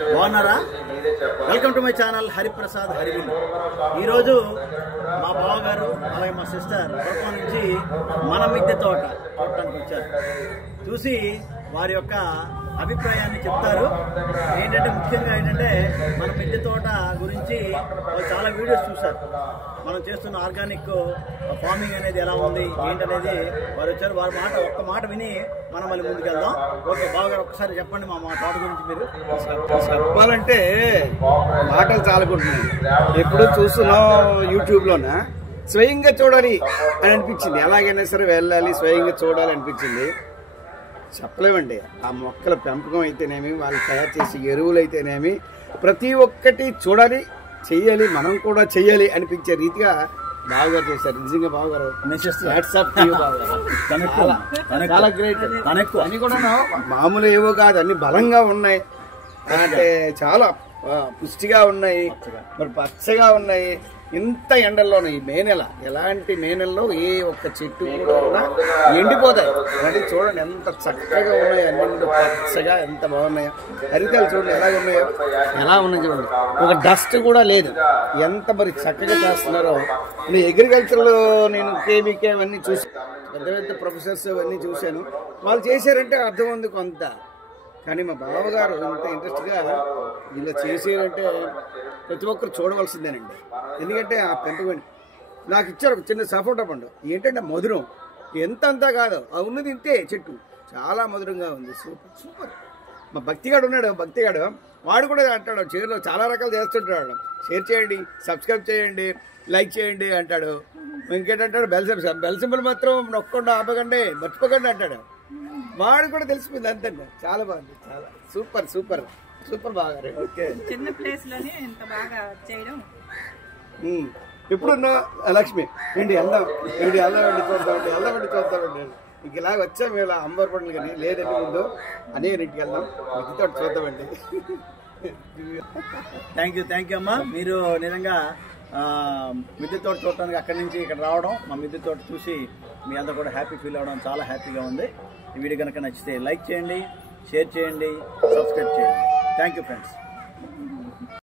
బాగున్నారా? Welcome to my channel Hariprasad హరివిల్. ఈరోజు మా బావగారు అలాగే మా సిస్టర్ కుటుంబం నుంచి మన మిద్దె తోట చూడటానికి వచ్చారు. చూసి వారి యొక్క అభిప్రాయాన్ని చెప్తారు. ముఖ్యంగా ఏంటంటే మన మిద్దె తోట గురించి వాళ్ళు చాలా వీడియోస్ చూశారు. మనం చేస్తున్న ఆర్గానిక్ ఫార్మింగ్ అనేది ఎలా ఉంది ఏంటనేది వారు వచ్చారు. వారి ఒక్క మాట విని మనం మళ్ళీ ముందుకెళ్దాం. ఓకే బావగారు, ఒక్కసారి చెప్పండి మా తోట గురించి. మీరు చెప్పాలంటే మాటలు చాలుకుంటున్నాయి. ఎప్పుడు చూస్తున్నాం యూట్యూబ్లోన, స్వయంగా చూడాలి అని అనిపించింది. ఎలాగైనా సరే వెళ్ళాలి, స్వయంగా చూడాలి అనిపించింది. చెప్పలేమండి. ఆ మొక్కల పెంపకం అయితేనేమి, వాళ్ళు తయారు చేసే ఎరువులు అయితేనేమి, ప్రతి ఒక్కటి చూడాలి, చెయ్యాలి, మనం కూడా చెయ్యాలి అనిపించే రీతిగా బావగారు చేశారు. నిజంగా బావగారు చాలా గ్రేట్. అన్ని కూడా మామూలు ఏవో కాదు, అన్ని బలంగా ఉన్నాయి, అంటే చాలా పుష్టిగా ఉన్నాయి, మరి పచ్చగా ఉన్నాయి. ఇంత ఎండల్లోనే ఈ మే నెల, ఎలాంటి మే నెలలో ఏ ఒక్క చెట్టు కూడా ఎండిపోతాయి. అంటే చూడండి ఎంత చక్కగా ఉన్నాయో, అన్ని పచ్చగా ఎంత బాగున్నాయో. హరితాలు చూడండి ఎలా ఉన్నాయి చూడండి. ఒక డస్ట్ కూడా లేదు. ఎంత మరి చక్కగా చేస్తున్నారో. నేను అగ్రికల్చర్లో నేను కేబీకే అవన్నీ చూసి పెద్ద పెద్ద ప్రొఫెసర్స్ అవన్నీ చూశాను. వాళ్ళు చేశారంటే అర్థం ఉంది కొంత. కానీ మా బావగారు ఇంత ఇంట్రెస్ట్గా ఇలా చేసేయాలంటే ప్రతి ఒక్కరు చూడవలసిందేనండి. ఎందుకంటే ఆ పెంపకం నాకు ఇచ్చారు ఒక చిన్న సపోటా పండు. ఏంటంటే మధురం ఎంతంతా కాదు, ఆ ఉన్నది ఇంతే. చెట్టు చాలా మధురంగా ఉంది. Super super. మా భక్తిగాడు ఉన్నాడు, భక్తిగాడు వాడు కూడా అంటాడు, చీరలో చాలా రకాలు చేస్తుంటాడు. షేర్ చేయండి, సబ్స్క్రైబ్ చేయండి, లైక్ చేయండి అంటాడు. ఇంకేంటంటాడు, బెల్ సింబల్ మాత్రం నొక్కకుండా ఆపకండి, మర్చిపోకండి అంటాడు. వాడు కూడా తెలిసిపోయింది అంతే. చాలా బాగుంది, చాలా సూపర్ సూపర్ సూపర్ బాగా. ఓకే, చిన్న ప్లేస్ లోనే ఇంత బాగా చేయడం. ఎప్పుడున్నా లక్ష్మి ఏంటి వెళ్దాం, చూద్దామండి ఇంక ఇలాగ వచ్చాము. ఇలా అంబర్ పండుగ కానీ లేదండి ముందు అనే ఇంటికి వెళ్దాం, మిద్దె తోట చూద్దామండి. థ్యాంక్ యూ అమ్మా. మీరు నిజంగా మిద్దె తోట చూడటానికి అక్కడి నుంచి ఇక్కడ రావడం, మా మిద్దె తోట చూసి మీ అందరూ కూడా హ్యాపీ ఫీల్ అవ్వడం చాలా హ్యాపీగా ఉంది. ఈ వీడియో కనుక నచ్చితే లైక్ చేయండి, షేర్ చేయండి, సబ్స్క్రైబ్ చేయండి. Thank you friends.